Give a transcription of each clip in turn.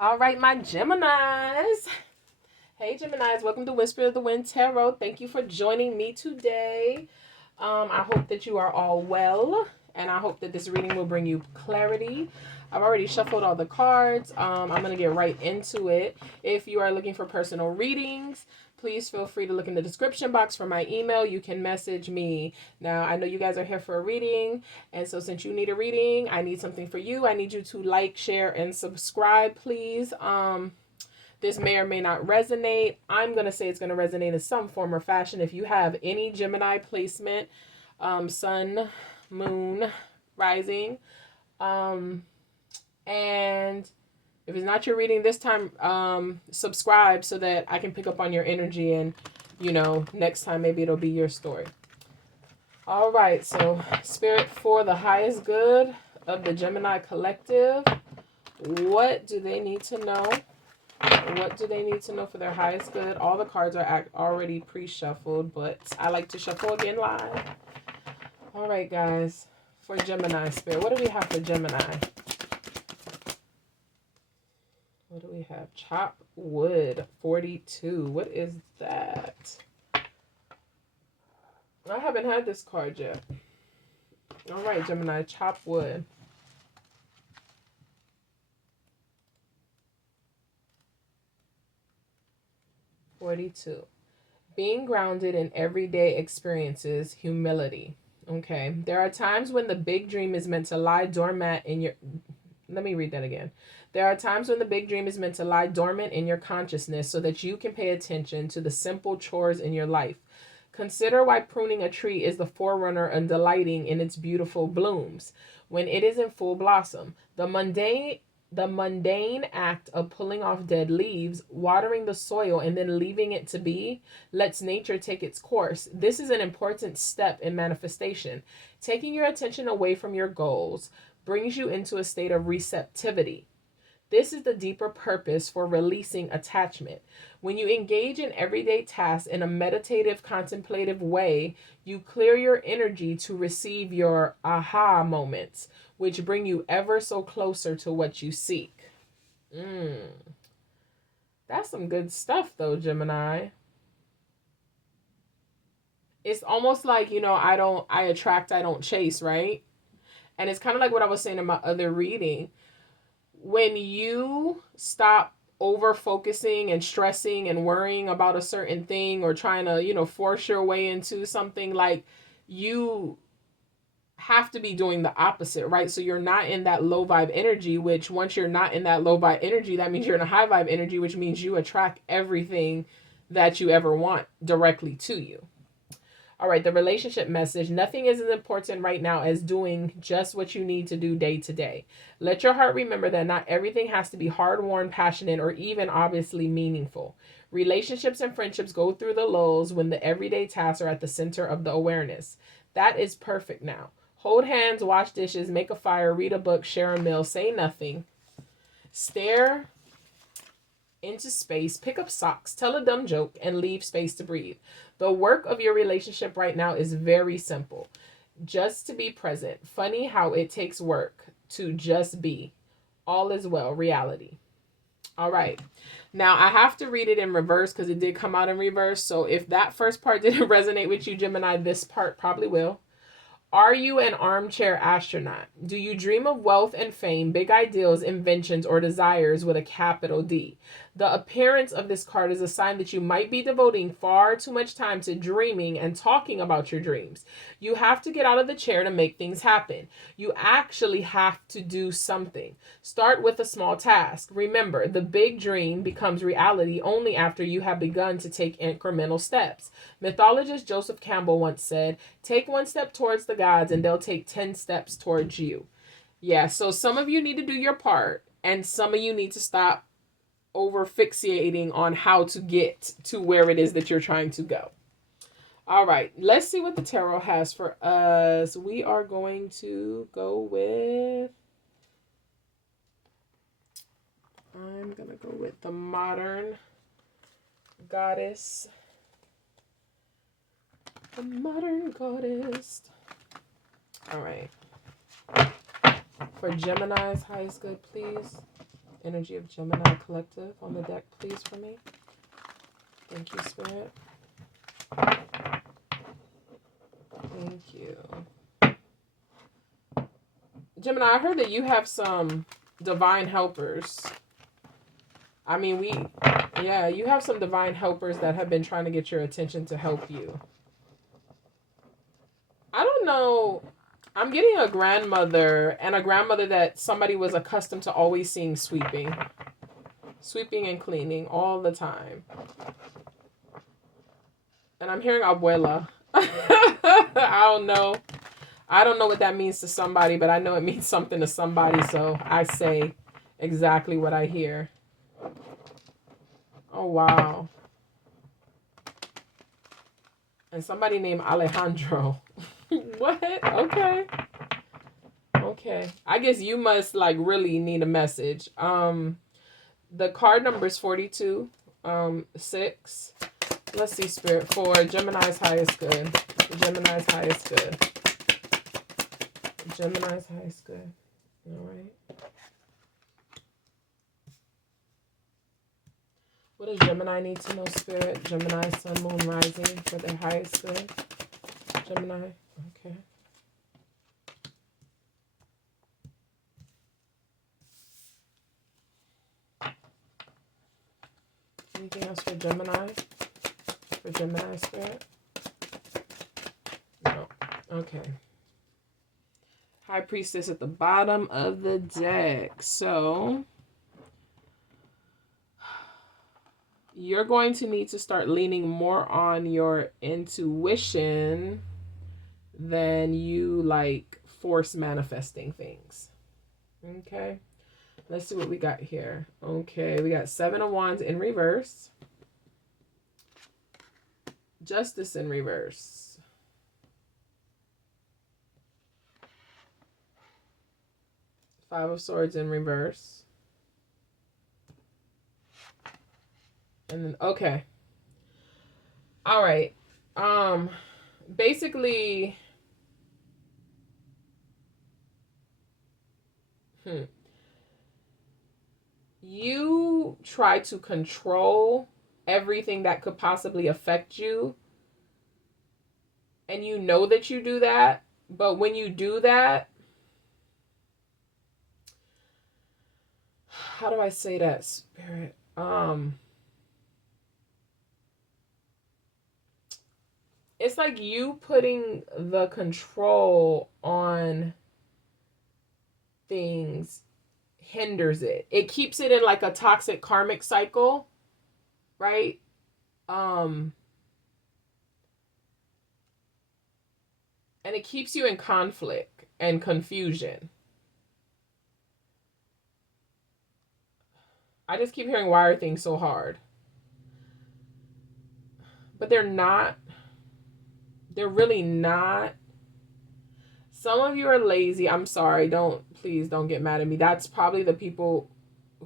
All right, my Geminis. Hey, Geminis. Welcome to Whisper of the Wind Tarot. Thank you for joining me today. I hope that you are all well, and I hope that this reading will bring you clarity. I've already shuffled all the cards. I'm going to get right into it. If you are looking for personal readings, please feel free to look in the description box for my email. You can message me. Now, I know you guys are here for a reading, and so since you need a reading, I need something for you. I need you to like, share, and subscribe, please. This may or may not resonate. I'm going to say it's going to resonate in some form or fashion. If you have any Gemini placement, sun, moon, rising, and if it's not your reading this time, subscribe so that I can pick up on your energy and, next time maybe it'll be your story. All right, so Spirit, for the highest good of the Gemini collective, what do they need to know? What do they need to know for their highest good? All the cards are already pre-shuffled, but I like to shuffle again live. All right, guys, for Gemini Spirit, what do we have for Gemini? What do we have? Chop wood 42. What is that? I haven't had this card yet. All right, Gemini, chop wood. $42. Being grounded in everyday experiences, humility. Okay. There are times when the big dream is meant to lie dormant in your... Let me read that again. There are times when the big dream is meant to lie dormant in your consciousness so that you can pay attention to the simple chores in your life. Consider why pruning a tree is the forerunner and delighting in its beautiful blooms. When it is in full blossom, the mundane act of pulling off dead leaves, watering the soil, and then leaving it to be, lets nature take its course. This is an important step in manifestation. Taking your attention away from your goals brings you into a state of receptivity. This is the deeper purpose for releasing attachment. When you engage in everyday tasks in a meditative, contemplative way, you clear your energy to receive your aha moments, which bring you ever so closer to what you seek. That's some good stuff, though, Gemini. It's almost like, I attract, I don't chase, right? And it's kind of like what I was saying in my other reading. When you stop over focusing and stressing and worrying about a certain thing or trying to, force your way into something, like, you have to be doing the opposite, right? So you're not in that low vibe energy, which once you're not in that low vibe energy, that means you're in a high vibe energy, which means you attract everything that you ever want directly to you. All right, the relationship message. Nothing is as important right now as doing just what you need to do day to day. Let your heart remember that not everything has to be hard-won, passionate, or even obviously meaningful. Relationships and friendships go through the lulls when the everyday tasks are at the center of the awareness. That is perfect now. Hold hands, wash dishes, make a fire, read a book, share a meal, say nothing. Stare into space, pick up socks, tell a dumb joke, and leave space to breathe. The work of your relationship right now is very simple. Just to be present. Funny how it takes work to just be. All is well. Reality. All right. Now, I have to read it in reverse because it did come out in reverse. So if that first part didn't resonate with you, Gemini, this part probably will. Are you an armchair astronaut? Do you dream of wealth and fame, big ideals, inventions, or desires with a capital D? The appearance of this card is a sign that you might be devoting far too much time to dreaming and talking about your dreams. You have to get out of the chair to make things happen. You actually have to do something. Start with a small task. Remember, the big dream becomes reality only after you have begun to take incremental steps. Mythologist Joseph Campbell once said, "Take one step towards the gods and they'll take 10 steps towards you." Yeah, so some of you need to do your part and some of you need to stop over fixating on how to get to where it is that you're trying to go. All right, let's see what the tarot has for us. We are going to go with... I'm going to go with the Modern Goddess. The Modern Goddess. All right. For Gemini's highest good, please. Energy of Gemini Collective on the deck, please, for me. Thank you, Spirit. Thank you. Gemini, I heard that you have some divine helpers. I mean, you have some divine helpers that have been trying to get your attention to help you. I don't know. I'm getting a grandmother, and a grandmother that somebody was accustomed to always seeing sweeping and cleaning all the time. And I'm hearing abuela. I don't know what that means to somebody, but I know it means something to somebody, so I say exactly what I hear. Oh, wow. And somebody named Alejandro. What? Okay. Okay. I guess you must like really need a message. The card number is 42, 6. Let's see, Spirit, for Gemini's highest good. Gemini's highest good. Gemini's highest good. All right. What does Gemini need to know, Spirit? Gemini, Sun, Moon, Rising for their highest good. Gemini. Okay. Anything else for Gemini? For Gemini, Spirit? No. Okay. High Priestess at the bottom of the deck. So you're going to need to start leaning more on your intuition than you like force manifesting things. Okay. Let's see what we got here. Okay, we got 7 of Wands in reverse. Justice in reverse. Five of Swords in reverse. And then, okay. All right. Basically, you try to control everything that could possibly affect you. And you know that you do that. But when you do that, how do I say that, Spirit? It's like you putting the control on things hinders it. It keeps it in like a toxic karmic cycle, right? And it keeps you in conflict and confusion. I just keep hearing, why are things so hard? But they're not. They're really not. Some of you are lazy. I'm sorry. Please don't get mad at me. That's probably the people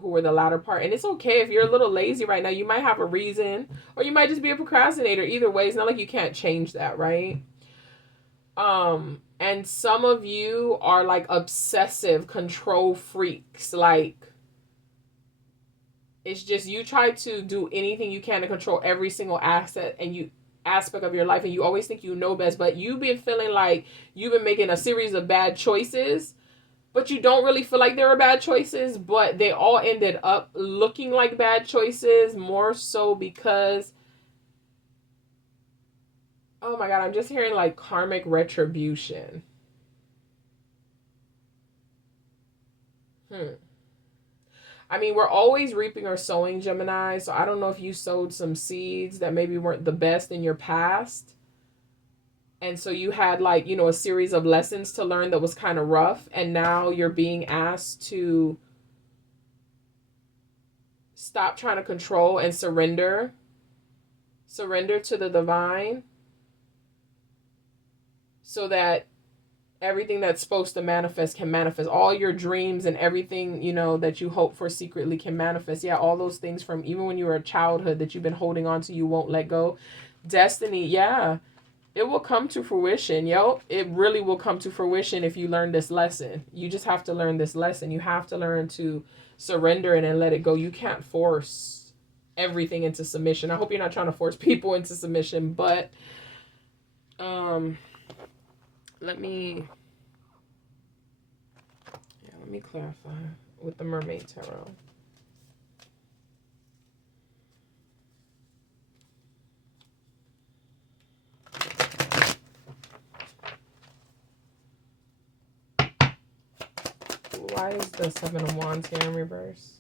who were the latter part. And it's okay if you're a little lazy right now. You might have a reason, or you might just be a procrastinator. Either way, it's not like you can't change that, right? And some of you are like obsessive control freaks. Like, it's just you try to do anything you can to control every single aspect of your life, and you always think you know best, but you've been feeling like you've been making a series of bad choices, but you don't really feel like they were bad choices, but they all ended up looking like bad choices, more so because, oh my God, I'm just hearing like karmic retribution. I mean, we're always reaping or sowing, Gemini. So I don't know if you sowed some seeds that maybe weren't the best in your past. And so you had like, a series of lessons to learn that was kind of rough. And now you're being asked to stop trying to control and surrender. Surrender to the divine. So that everything that's supposed to manifest can manifest. All your dreams and everything, that you hope for secretly can manifest. Yeah, all those things from even when you were a childhood that you've been holding on to, you won't let go. Destiny, yeah. It will come to fruition, yo. It really will come to fruition if you learn this lesson. You just have to learn this lesson. You have to learn to surrender it and let it go. You can't force everything into submission. I hope you're not trying to force people into submission, but let me clarify with the Mermaid Tarot. Why is the Seven of Wands here in reverse?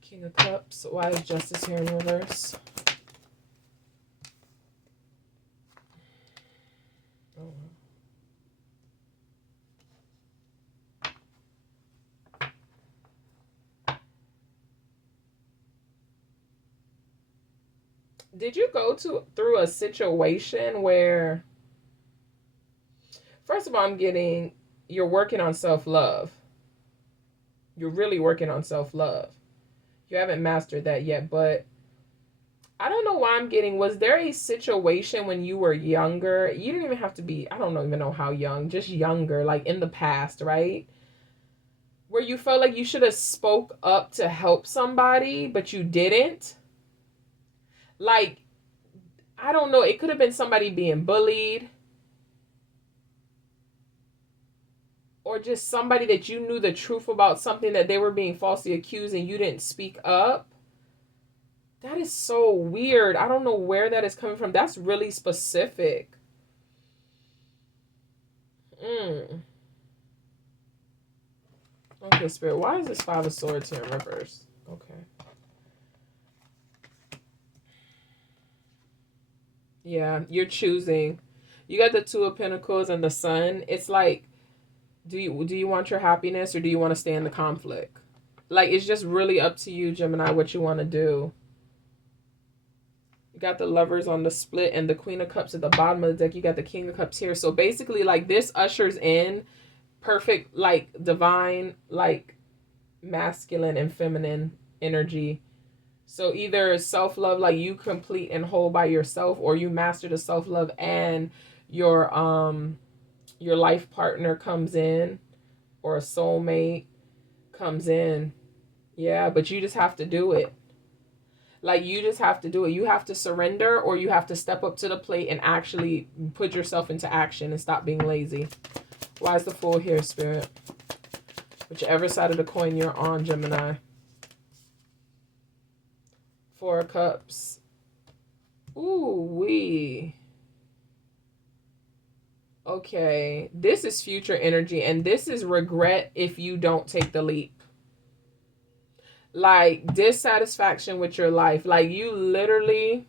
King of Cups. Why is Justice here in reverse? Oh. Did you go through a situation where, first of all, I'm getting you're working on self-love. You're really working on self-love. You haven't mastered that yet, but I don't know why I'm getting, was there a situation when you were younger? You didn't even have to be, I don't even know how young, just younger, like in the past, right? Where you felt like you should have spoke up to help somebody, but you didn't. Like, I don't know, it could have been somebody being bullied. Or just somebody that you knew the truth about something that they were being falsely accused and you didn't speak up. That is so weird. I don't know where that is coming from. That's really specific. Okay, Spirit. Why is this Five of Swords here in reverse? Okay. Yeah, you're choosing. You got the Two of Pentacles and the Sun. It's like, do you want your happiness or do you want to stay in the conflict? Like, it's just really up to you, Gemini, what you want to do. You got the Lovers on the split and the Queen of Cups at the bottom of the deck. You got the King of Cups here. So basically, like, this ushers in perfect, like, divine, like, masculine and feminine energy. So either self-love, like you complete and whole by yourself, or you master the self-love and your life partner comes in, or a soulmate comes in. Yeah, but you just have to do it. Like, you just have to do it. You have to surrender, or you have to step up to the plate and actually put yourself into action and stop being lazy. Why is the Fool here, Spirit? Whichever side of the coin you're on, Gemini. Four of Cups. Ooh, wee. Okay. This is future energy, and this is regret if you don't take the leap. Like, dissatisfaction with your life. Like, you literally...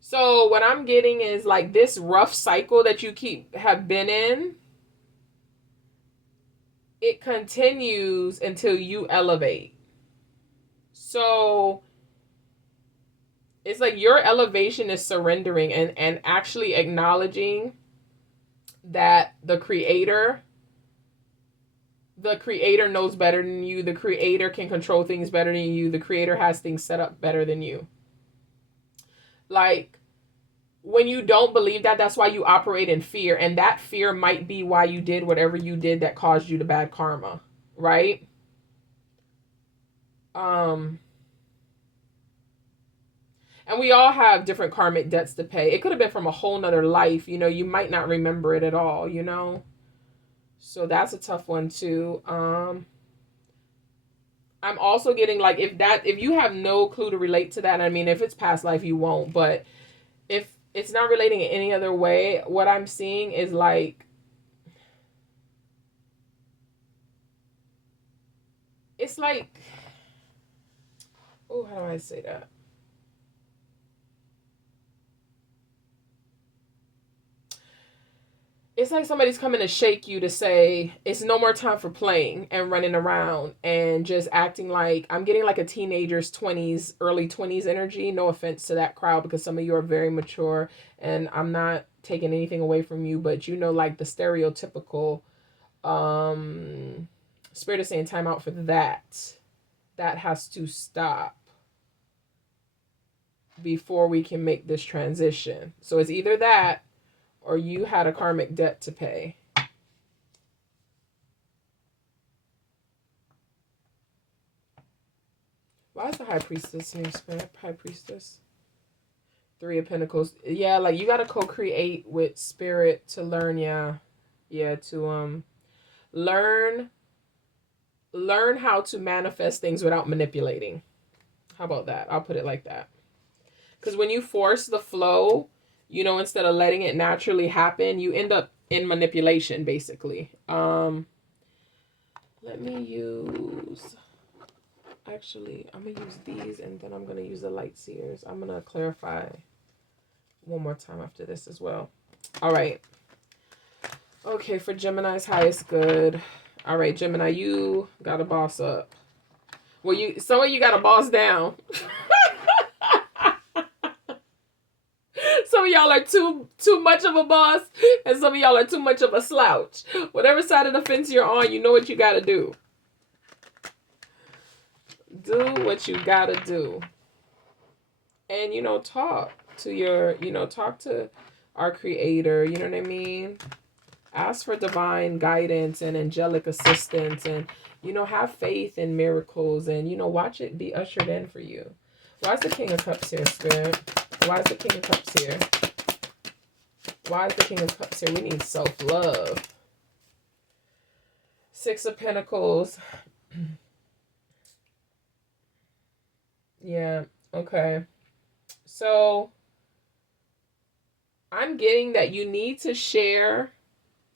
So what I'm getting is, like, this rough cycle that you have been in, it continues until you elevate. So it's like your elevation is surrendering and actually acknowledging that the creator knows better than you. The creator can control things better than you. The creator has things set up better than you. Like, when you don't believe that, that's why you operate in fear. And that fear might be why you did whatever you did that caused you the bad karma, right? And we all have different karmic debts to pay. It could have been from a whole nother life. You know, you might not remember it at all, you know? So that's a tough one too. I'm also getting, like, if you have no clue to relate to that, I mean, if it's past life, you won't. But if it's not relating in any other way, what I'm seeing is, like, it's like, oh, how do I say that? It's like somebody's coming to shake you to say it's no more time for playing and running around and just acting like, I'm getting like a teenager's 20s, early 20s energy. No offense to that crowd, because some of you are very mature and I'm not taking anything away from you, but you know, like the stereotypical Spirit is saying time out for that. That has to stop. before we can make this transition. So it's either that or you had a karmic debt to pay. Why is the High Priestess here, Spirit? High Priestess. Three of Pentacles. Yeah, like you got to co-create with Spirit to learn, to learn how to manifest things without manipulating. How about that? I'll put it like that. Because when you force the flow, you know, instead of letting it naturally happen, you end up in manipulation, basically. Let me use... Actually, I'm going to use these, and then I'm going to use the light seers. I'm going to clarify one more time after this as well. All right. Okay, for Gemini's highest good. All right, Gemini, you got to boss up. Well, some of you got to boss down. Some of y'all are too much of a boss, and some of y'all are too much of a slouch. Whatever side of the fence you're on, you know what you got to do. Do what you got to do. And, you know, talk to our creator, you know what I mean? Ask for divine guidance and angelic assistance, and, you know, have faith in miracles, and, you know, watch it be ushered in for you. Why is the King of Cups here, Spirit? Why is the King of Cups here? Why is the King of Cups here? We need self-love. Six of Pentacles. Yeah, okay. So, I'm getting that you need to share,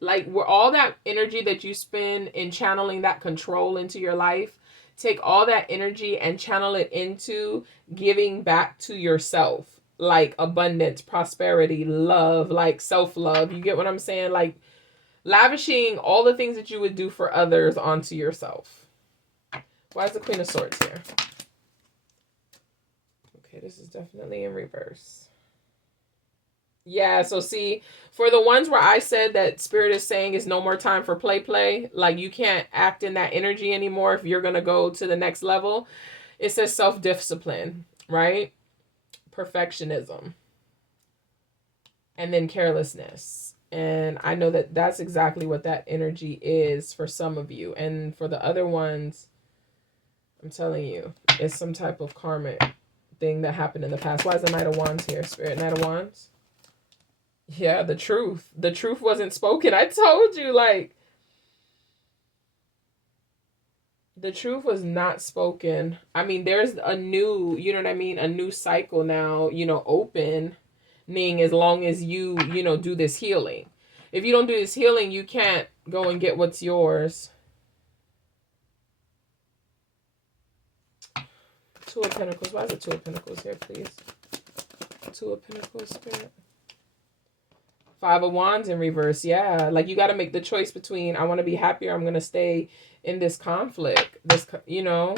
like, where all that energy that you spend in channeling that control into your life, take all that energy and channel it into giving back to yourself. Like abundance, prosperity, love, like self-love. You get what I'm saying? Like lavishing all the things that you would do for others onto yourself. Why is the Queen of Swords here? Okay, this is definitely in reverse. Yeah, so see, for the ones where I said that Spirit is saying is no more time for play, like you can't act in that energy anymore if you're going to go to the next level. It says self-discipline, right? Perfectionism. And then carelessness. And I know that that's exactly what that energy is for some of you. And for the other ones, I'm telling you, it's some type of karmic thing that happened in the past. Why is the Knight of Wands here, Spirit? Knight of Wands? Yeah, the truth. The truth wasn't spoken. I told you, like, the truth was not spoken. I mean, there's a new, you know what I mean? A new cycle now, you know, opening as long as you know, do this healing. If you don't do this healing, you can't go and get what's yours. Two of Pentacles. Why is it Two of Pentacles here, please? Two of Pentacles, Spirit. Five of Wands in reverse. Yeah, like you got to make the choice between I want to be happy or I'm going to stay in this conflict. This, you know,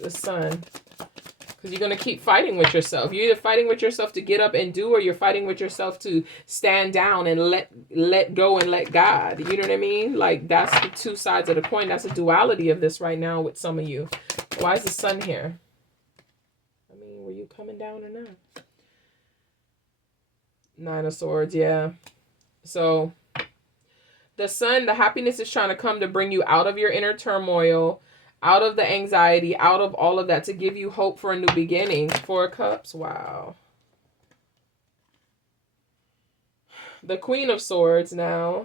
the Sun. Because you're going to keep fighting with yourself. You're either fighting with yourself to get up and do, or you're fighting with yourself to stand down and let go and let God. You know what I mean? Like that's the two sides of the coin. That's the duality of this right now with some of you. Why is the Sun here? I mean, were you coming down or not? Nine of Swords, yeah. So the Sun, the happiness is trying to come to bring you out of your inner turmoil, out of the anxiety, out of all of that, to give you hope for a new beginning. Four of Cups, wow. The Queen of Swords now.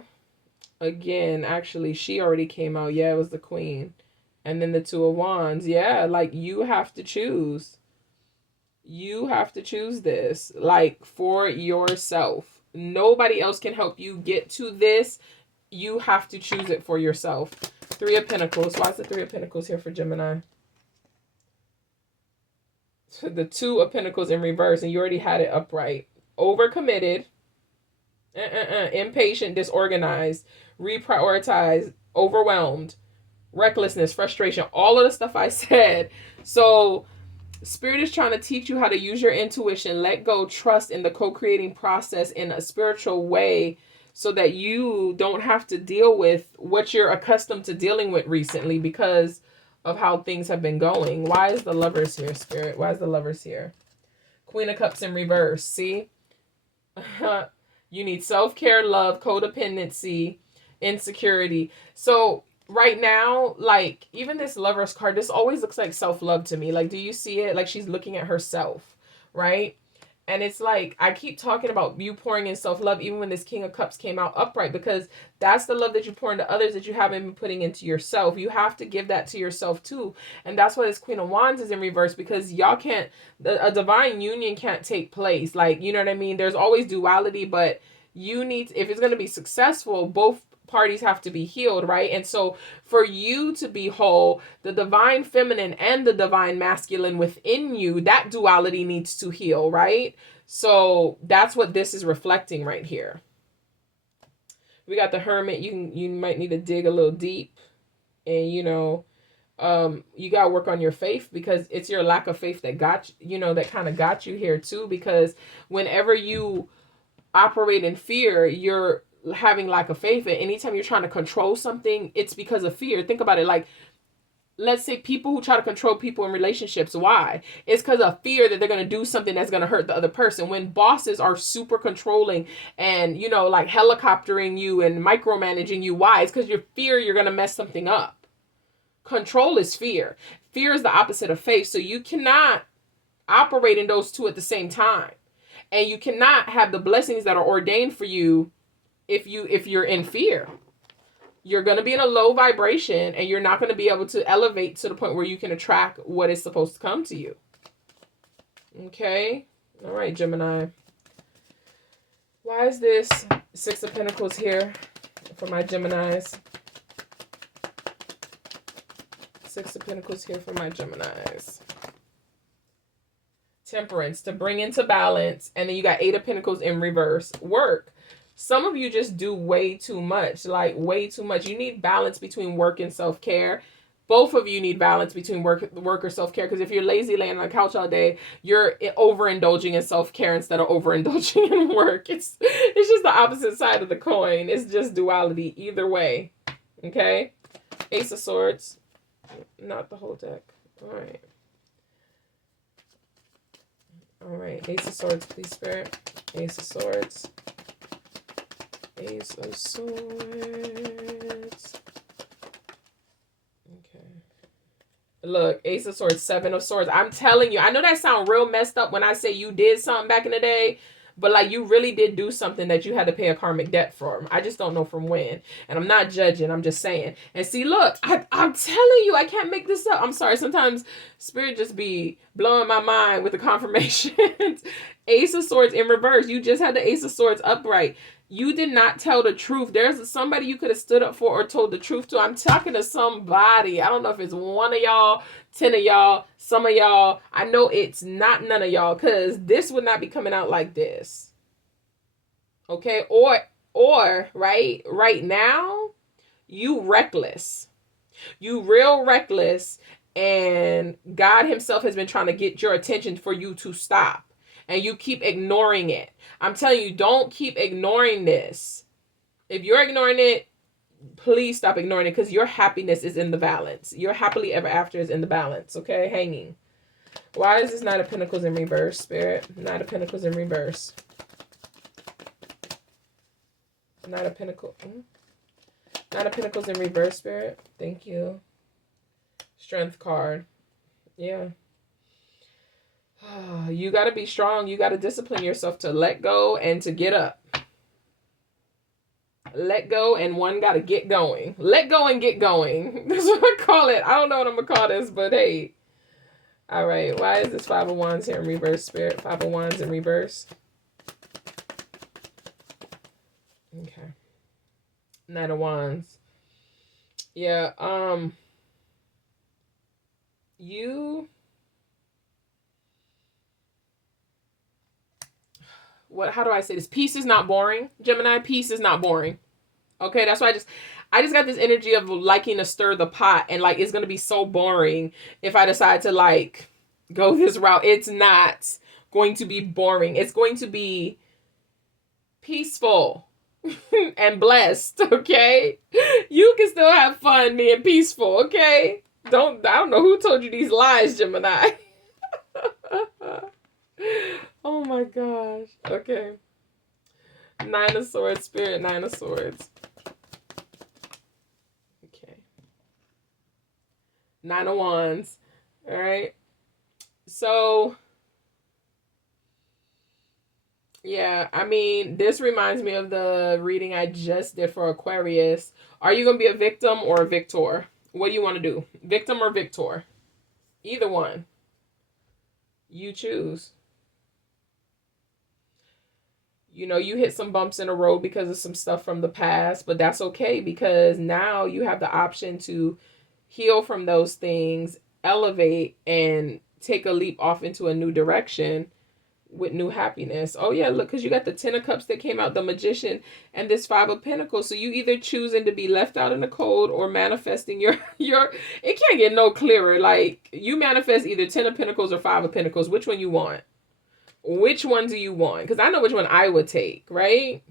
Again, actually, she already came out. Yeah, it was the Queen. And then the Two of Wands. Yeah, like you have to choose. You have to choose this, like, for yourself. Nobody else can help you get to this. You have to choose it for yourself. Three of Pentacles. Why is the Three of Pentacles here for Gemini? The Two of Pentacles in reverse, and you already had it upright. Overcommitted. Impatient, disorganized, reprioritized, overwhelmed, recklessness, frustration. All of the stuff I said. So Spirit is trying to teach you how to use your intuition, let go, trust in the co-creating process in a spiritual way so that you don't have to deal with what you're accustomed to dealing with recently because of how things have been going. Why is the Lovers here, Spirit? Why is the Lovers here? Queen of Cups in reverse. See? You need self-care, love, codependency, insecurity. So right now, like, even this Lover's card, this always looks like self-love to me. Like, do you see it? Like, she's looking at herself, right? And it's like, I keep talking about you pouring in self-love, even when this King of Cups came out upright, because that's the love that you pour into others that you haven't been putting into yourself. You have to give that to yourself too. And that's why this Queen of Wands is in reverse, because y'all can't, a divine union can't take place. Like, you know what I mean? There's always duality, but you need, if it's going to be successful, both parties have to be healed, right? And so for you to be whole, the divine feminine and the divine masculine within you, that duality needs to heal, right? So that's what this is reflecting right here. We got the Hermit. You might need to dig a little deep, and you gotta work on your faith, because it's your lack of faith that got you, that kind of got you here too, because whenever you operate in fear, you're having lack of faith. And anytime you're trying to control something, it's because of fear. Think about it. Like, let's say people who try to control people in relationships, why? It's because of fear that they're going to do something that's going to hurt the other person. When bosses are super controlling and, like helicoptering you and micromanaging you, why? It's because you fear you're going to mess something up. Control is fear. Fear is the opposite of faith. So you cannot operate in those two at the same time. And you cannot have the blessings that are ordained for you if you're in fear. You're going to be in a low vibration, and you're not going to be able to elevate to the point where you can attract what is supposed to come to you. Okay? All right, Gemini. Why is this Six of Pentacles here for my Geminis? Six of Pentacles here for my Geminis. Temperance, to bring into balance. And then you got Eight of Pentacles in reverse. Work. Some of you just do way too much, like way too much. You need balance between work and self-care. Both of you need balance between work or self-care, because if you're lazy laying on the couch all day, you're overindulging in self-care instead of overindulging in work. It's just the opposite side of the coin. It's just duality either way. Okay? Ace of Swords. Not the whole deck. All right. All right. Ace of Swords, please, Spirit. Ace of Swords. Ace of Swords. Okay. Look, Ace of Swords, Seven of Swords. I'm telling you, I know that sounds real messed up when I say you did something back in the day, but like you really did do something that you had to pay a karmic debt for. I just don't know from when. And I'm not judging, I'm just saying. And see, look, I'm telling you, I can't make this up. I'm sorry, sometimes Spirit just be blowing my mind with the confirmations. Ace of Swords in reverse. You just had the Ace of Swords upright. You did not tell the truth. There's somebody you could have stood up for or told the truth to. I'm talking to somebody. I don't know if it's one of y'all, 10 of y'all, some of y'all. I know it's not none of y'all, because this would not be coming out like this. Okay? Or right now, you reckless. You real reckless, and God himself has been trying to get your attention for you to stop. And you keep ignoring it. I'm telling you, don't keep ignoring this. If you're ignoring it, please stop ignoring it, because your happiness is in the balance. Your happily ever after is in the balance, okay? Hanging. Why is this Knight of Pentacles in reverse, Spirit? Knight of Pentacles in reverse. Knight of Pentacles. Knight of Pentacles in reverse, Spirit. Thank you. Strength card. Yeah. You got to be strong. You got to discipline yourself to let go and to get up. Let go, and one got to get going. Let go and get going. That's what I call it. I don't know what I'm going to call this, but hey. All right. Why is this Five of Wands here in reverse, Spirit? Five of Wands in reverse. Okay. Knight of Wands. Yeah. How do I say this? Peace is not boring. Gemini, peace is not boring. Okay, that's why I just got this energy of liking to stir the pot, and like it's gonna be so boring if I decide to like go this route. It's not going to be boring. It's going to be peaceful and blessed, okay? You can still have fun being peaceful, okay? I don't know who told you these lies, Gemini. Oh my gosh. Okay. Nine of Swords, Spirit, Nine of Swords. Okay. Nine of Wands. All right. So, yeah, I mean, this reminds me of the reading I just did for Aquarius. Are you going to be a victim or a victor? What do you want to do? Victim or victor? Either one. You choose. You know, you hit some bumps in the road because of some stuff from the past, but that's okay because now you have the option to heal from those things, elevate, and take a leap off into a new direction with new happiness. Oh yeah, look, because you got the Ten of Cups that came out, the Magician, and this Five of Pentacles. So you either choosing to be left out in the cold or manifesting your it can't get no clearer. Like, you manifest either Ten of Pentacles or Five of Pentacles. Which one you want? Which one do you want? Because I know which one I would take, right?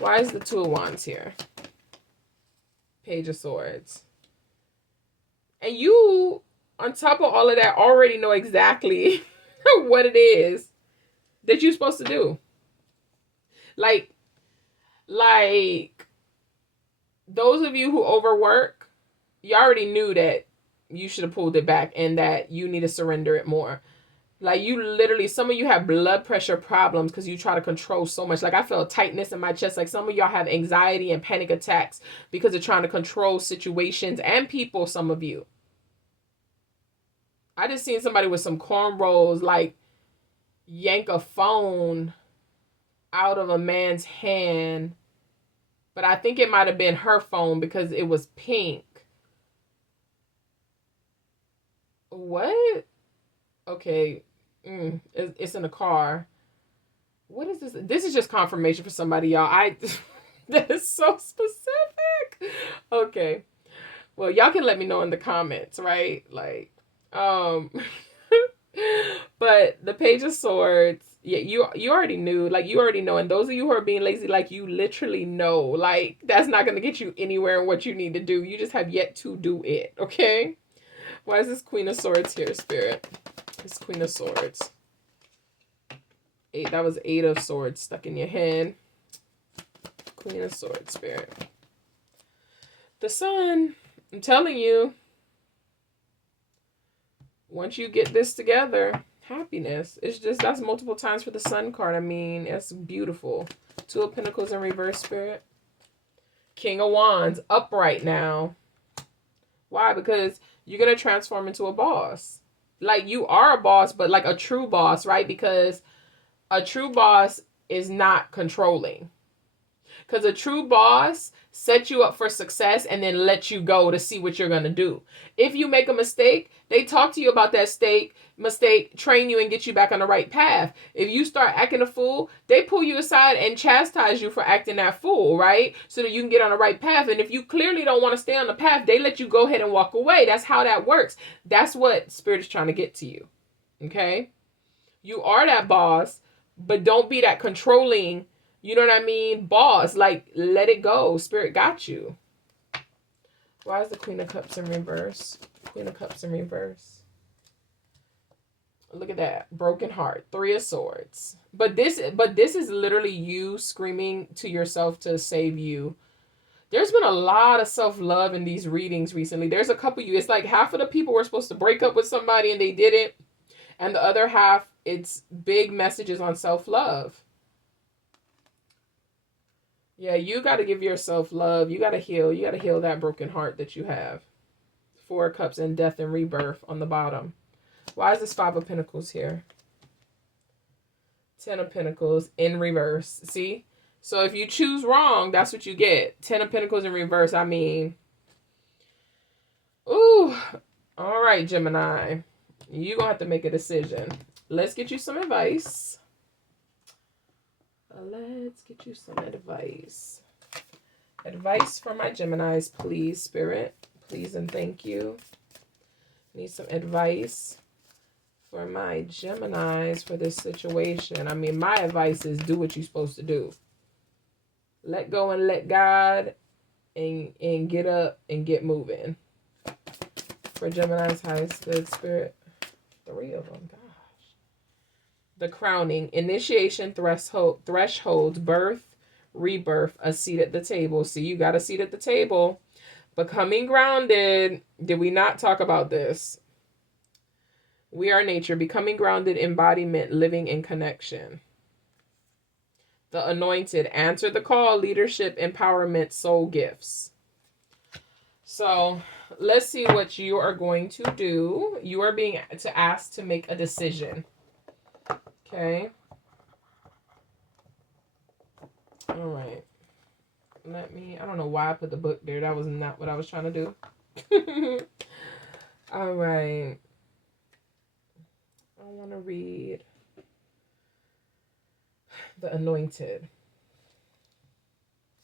Why is the Two of Wands here? Page of Swords. And you, on top of all of that, already know exactly what it is that you're supposed to do. Like those of you who overwork, you already knew that you should have pulled it back and that you need to surrender it more. Like, you literally, some of you have blood pressure problems because you try to control so much. Like, I feel tightness in my chest. Like, some of y'all have anxiety and panic attacks because of trying to control situations and people, some of you. I just seen somebody with some cornrows, like, yank a phone out of a man's hand. But I think it might have been her phone because it was pink. What? Okay. It's in a car. What is this? This is just confirmation for somebody, y'all. That is so specific. Okay. Well, y'all can let me know in the comments, right? Like, but the Page of Swords, yeah, you already knew. Like, you already know. And those of you who are being lazy, like, you literally know. Like, that's not going to get you anywhere in what you need to do. You just have yet to do it, okay? Why is this Queen of Swords here, Spirit? This Queen of Swords. That was Eight of Swords stuck in your hand. Queen of Swords, Spirit. The Sun. I'm telling you. Once you get this together, happiness. It's just, that's multiple times for the Sun card. I mean, it's beautiful. Two of Pentacles in reverse, Spirit. King of Wands, upright now. Why? Because you're going to transform into a boss. Like, you are a boss, but like a true boss, right? Because a true boss is not controlling. Because a true boss sets you up for success and then lets you go to see what you're going to do. If you make a mistake, they talk to you about that mistake, train you and get you back on the right path. If you start acting a fool, they pull you aside and chastise you for acting that fool, right? So that you can get on the right path. And if you clearly don't want to stay on the path, they let you go ahead and walk away. That's how that works. That's what Spirit is trying to get to you. Okay? You are that boss, but don't be that controlling, you know what I mean, boss. Like, let it go. Spirit got you. Why is the Queen of Cups in reverse? Queen of Cups in reverse. Look at that. Broken heart. Three of Swords. But this is literally you screaming to yourself to save you. There's been a lot of self-love in these readings recently. There's a couple of you. It's like half of the people were supposed to break up with somebody and they didn't. And the other half, it's big messages on self-love. Yeah, you got to give yourself love. You got to heal. You got to heal that broken heart that you have. Four of Cups and Death and Rebirth on the bottom. Why is this Five of Pentacles here? Ten of Pentacles in reverse. See? So if you choose wrong, that's what you get. Ten of Pentacles in reverse. I mean, ooh. All right, Gemini. You're going to have to make a decision. Let's get you some advice. Let's get you some advice. Advice for my Geminis, please, Spirit. Please and thank you. Need some advice for my Geminis for this situation. I mean, my advice is do what you're supposed to do. Let go and let God and get up and get moving. For Gemini's highest good, Spirit. Three of them, gosh. the crowning, initiation, thresholds, birth, rebirth, a seat at the table. See, you got a seat at the table. Becoming grounded. Did we not talk about this? We are nature, becoming grounded, embodiment, living in connection. The anointed, answer the call, leadership, empowerment, soul gifts. So let's see what you are going to do. You are being asked to make a decision. Okay. All right. I don't know why I put the book there. That was not what I was trying to do. All right. I want to read the anointed.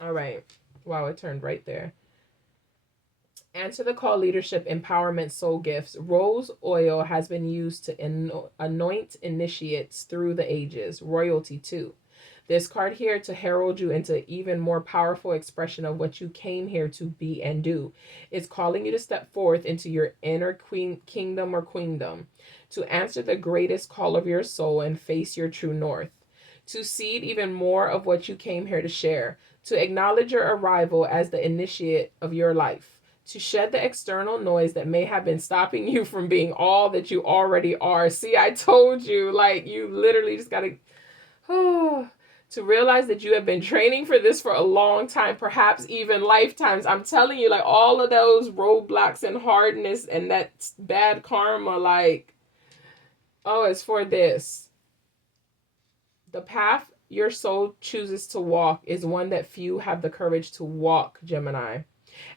All right. Wow, it turned right there. Answer the call, leadership, empowerment, soul gifts. Rose oil has been used to anoint initiates through the ages. Royalty too. This card here to herald you into even more powerful expression of what you came here to be and do. It's calling you to step forth into your inner kingdom or queendom, to answer the greatest call of your soul and face your true north, to seed even more of what you came here to share, to acknowledge your arrival as the initiate of your life, to shed the external noise that may have been stopping you from being all that you already are. See, I told you, like, you literally just got to... to realize that you have been training for this for a long time, perhaps even lifetimes. I'm telling you, like, all of those roadblocks and hardness and that bad karma, like, oh, it's for this. The path your soul chooses to walk is one that few have the courage to walk, Gemini.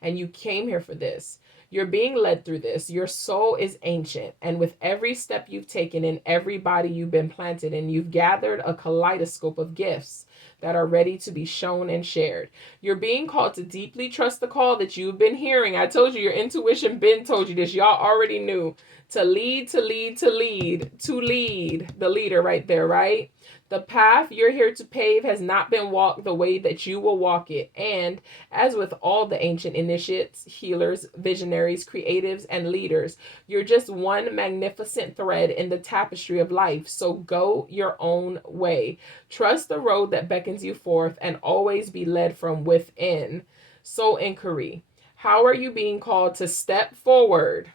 And you came here for this. You're being led through this. Your soul is ancient. And with every step you've taken in every body you've been planted in, you've gathered a kaleidoscope of gifts that are ready to be shown and shared. You're being called to deeply trust the call that you've been hearing. I told you, your intuition been told you this. Y'all already knew. To lead, to lead, to lead, to lead. The leader right there, right? The path you're here to pave has not been walked the way that you will walk it. And as with all the ancient initiates, healers, visionaries, creatives, and leaders, you're just one magnificent thread in the tapestry of life. So go your own way. Trust the road that beckons you forth and always be led from within. Soul inquiry. How are you being called to step forward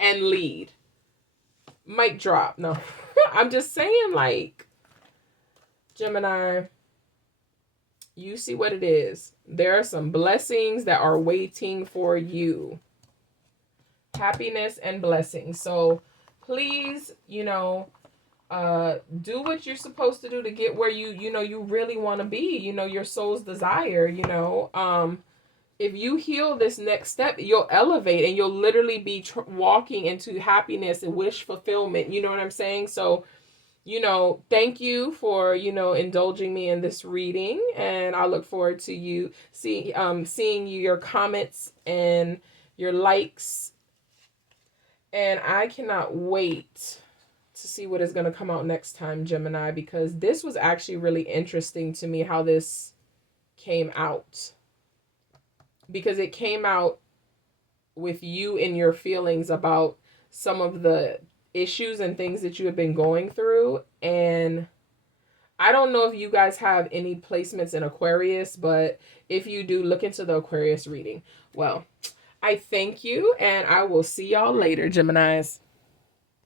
and lead? Mic drop. No, I'm just saying, like, Gemini, you see what it is. There are some blessings that are waiting for you. Happiness and blessings. So please, do what you're supposed to do to get where you really want to be, your soul's desire, if you heal this next step, you'll elevate and you'll literally be walking into happiness and wish fulfillment. You know what I'm saying? So, thank you for, indulging me in this reading, and I look forward to you seeing your comments and your likes. And I cannot wait to see what is going to come out next time, Gemini, because this was actually really interesting to me how this came out. Because it came out with you and your feelings about some of the issues and things that you have been going through. And I don't know if you guys have any placements in Aquarius, but if you do, look into the Aquarius reading. Well, I thank you, and I will see y'all later, Geminis.